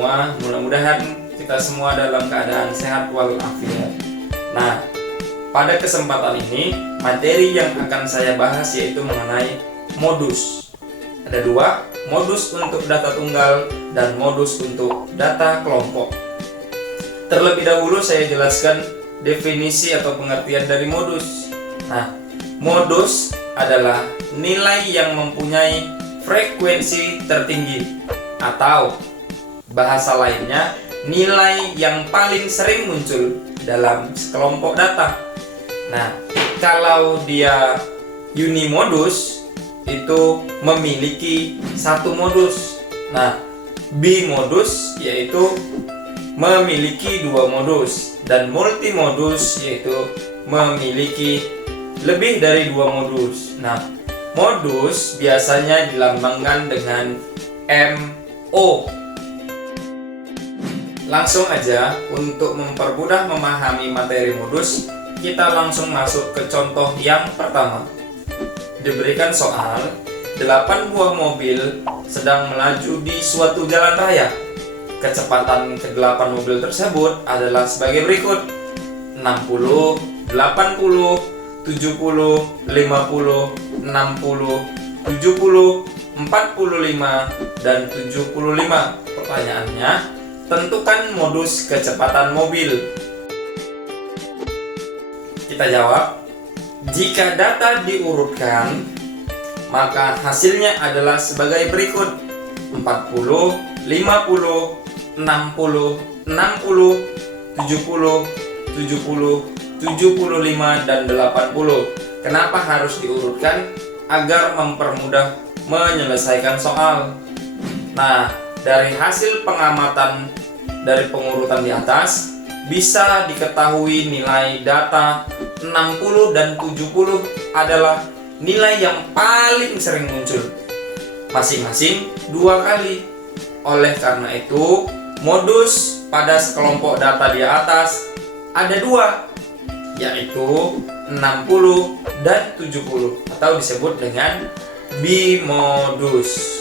semua. Mudah-mudahan kita semua dalam keadaan sehat walafiat. Nah, pada kesempatan ini materi yang akan saya bahas yaitu mengenai modus. Ada dua, modus untuk data tunggal dan modus untuk data kelompok. Terlebih dahulu saya jelaskan definisi atau pengertian dari modus. Nah, modus adalah nilai yang mempunyai frekuensi tertinggi, atau bahasa lainnya nilai yang paling sering muncul dalam sekelompok data. Nah, kalau dia unimodus itu memiliki satu modus. Nah, bimodus yaitu memiliki dua modus, dan multimodus yaitu memiliki lebih dari dua modus. Nah, modus biasanya dilambangkan dengan MO. Langsung aja, untuk mempermudah memahami materi modus, kita langsung masuk ke contoh yang pertama. Diberikan soal, 8 buah mobil sedang melaju di suatu jalan raya. Kecepatan ke-8 mobil tersebut adalah sebagai berikut: 60, 80, 70, 50, 60, 70, 45, dan 75. Pertanyaannya, tentukan modus kecepatan mobil. Kita jawab, jika data diurutkan, maka hasilnya adalah sebagai berikut: 40, 50, 60, 60, 70, 70, 75, dan 80. Kenapa harus diurutkan? Agar mempermudah menyelesaikan soal. Nah, dari hasil pengamatan dari pengurutan di atas, bisa diketahui nilai data 60 dan 70 adalah nilai yang paling sering muncul, masing-masing 2 kali. Oleh karena itu, modus pada sekelompok data di atas ada 2, yaitu 60 dan 70, atau disebut dengan bimodus.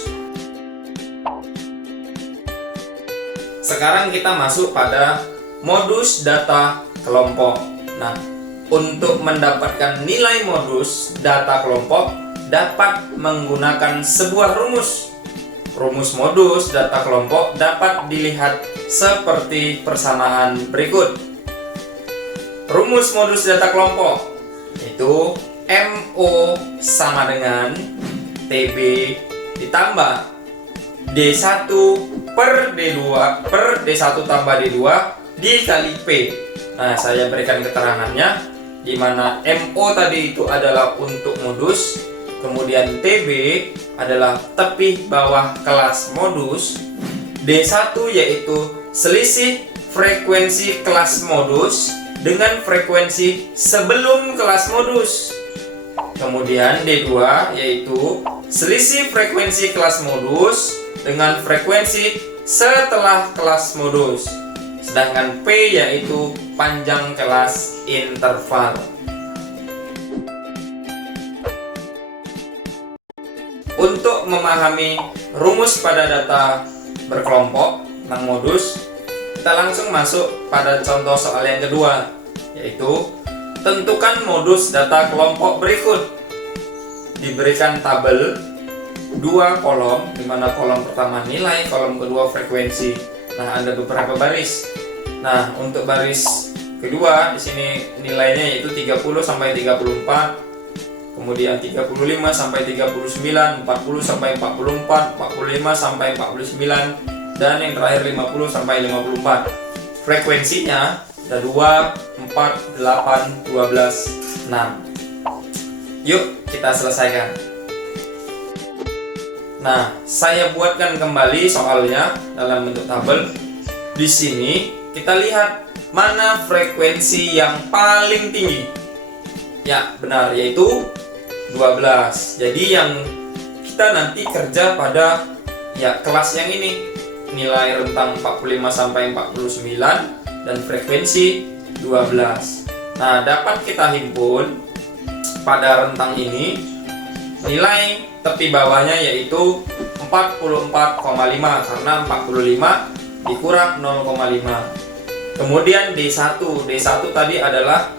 Sekarang kita masuk pada modus data kelompok. Nah, untuk mendapatkan nilai modus data kelompok dapat menggunakan sebuah rumus. Rumus modus data kelompok dapat dilihat seperti persamaan berikut. Rumus modus data kelompok yaitu MO sama dengan TB ditambah D1 per D2 per D1 tambah D2 dikali P. Nah, saya berikan keterangannya, di mana MO tadi itu adalah untuk modus, kemudian TB adalah tepi bawah kelas modus, D1 yaitu selisih frekuensi kelas modus dengan frekuensi sebelum kelas modus, kemudian D2 yaitu selisih frekuensi kelas modus dengan frekuensi setelah kelas modus, sedangkan P yaitu panjang kelas interval. Untuk memahami rumus pada data berkelompok tentang modus, kita langsung masuk pada contoh soal yang kedua, yaitu tentukan modus data kelompok berikut. Diberikan tabel 2 kolom, di mana kolom pertama nilai, kolom kedua frekuensi. Nah, ada beberapa baris. Nah, untuk baris kedua di sini nilainya yaitu 30 sampai 34. Kemudian 35 sampai 39, 40 sampai 44, 45 sampai 49, dan yang terakhir 50 sampai 54. Frekuensinya ada 2, 4, 8, 12, 6. Yuk kita selesaikan. Nah, saya buatkan kembali soalnya dalam bentuk tabel. Di sini kita lihat mana frekuensi yang paling tinggi. Ya, benar, yaitu 12. Jadi yang kita nanti kerja pada kelas yang ini, nilai rentang 45 sampai 49 dan frekuensi 12. Nah, dapat kita himpun pada rentang ini nilai tepi bawahnya yaitu 44,5, karena 45 dikurang 0,5. Kemudian D1 tadi adalah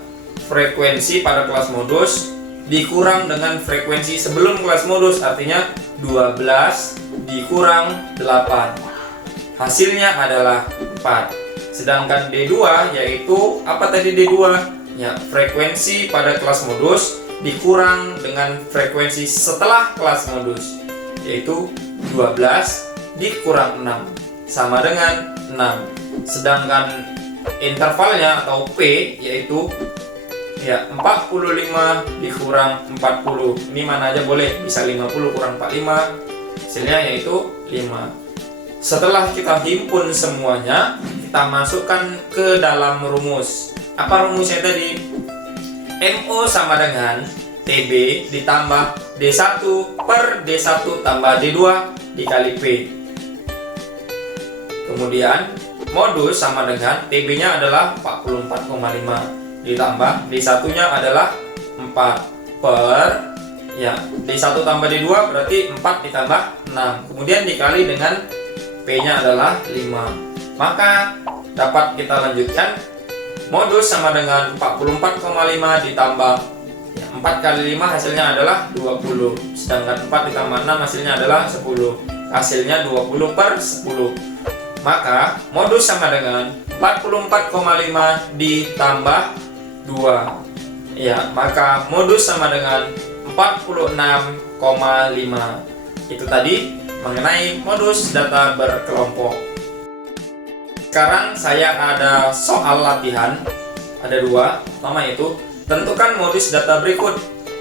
frekuensi pada kelas modus dikurang dengan frekuensi sebelum kelas modus, artinya 12 dikurang 8. Hasilnya adalah 4. Sedangkan D2 yaitu apa tadi D2? Ya, frekuensi pada kelas modus dikurang dengan frekuensi setelah kelas modus, yaitu 12 dikurang 6 sama dengan 6. Sedangkan intervalnya atau P yaitu ya 45 dikurang 40. Ini mana aja boleh, bisa 50 kurang 45, hasilnya yaitu 5. Setelah kita himpun semuanya, kita masukkan ke dalam rumus. Apa rumusnya tadi? MO sama dengan TB ditambah D1 per D1 tambah D2 dikali P. Kemudian modus sama dengan TB nya adalah 44,5 ditambah D1 nya adalah 4 per ya D1 tambah D2 berarti 4 ditambah 6. Kemudian dikali dengan P nya adalah 5. Maka dapat kita lanjutkan, modus sama dengan 44,5 ditambah ya, 4 kali 5 hasilnya adalah 20. Sedangkan 4 ditambah 6 hasilnya adalah 10. Hasilnya 20 per 10. Maka modus sama dengan 44,5 ditambah 2. Ya, maka modus sama dengan 46,5. Itu tadi mengenai modus data berkelompok. Sekarang saya ada soal latihan, ada 2. Pertama yaitu tentukan modus data berikut.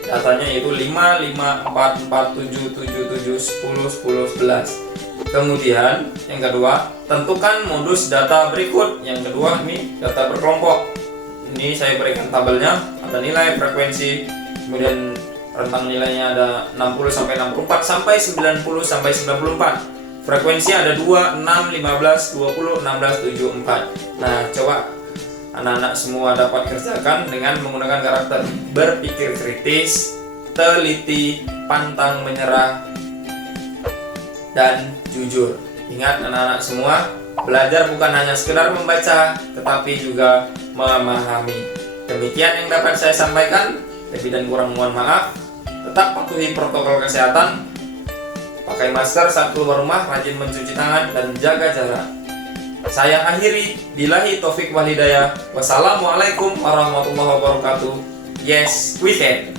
Datanya yaitu 5, 5, 4, 4, 7, 7, 7, 10, 10, 11. Kemudian yang kedua, tentukan modus data berikut. Yang kedua ini data berkelompok. Ini saya berikan tabelnya, ada nilai, frekuensi, kemudian rentang nilainya ada 60 sampai 64 sampai 90 sampai 94. Frekuensi ada 2, 6, 15, 20, 16, 7, 4. Nah, coba anak-anak semua dapat kerjakan dengan menggunakan karakter berpikir kritis, teliti, pantang menyerah, dan jujur. Ingat anak-anak semua, belajar bukan hanya sekedar membaca, tetapi juga memahami. Demikian yang dapat saya sampaikan. Lebih dan kurang mohon maaf. Tetap patuhi protokol kesehatan, pakai masker saat keluar rumah, rajin mencuci tangan, dan jaga jarak. Saya akhiri, billahi taufik wal hidayah. Wassalamualaikum warahmatullahi wabarakatuh. Yes, we can.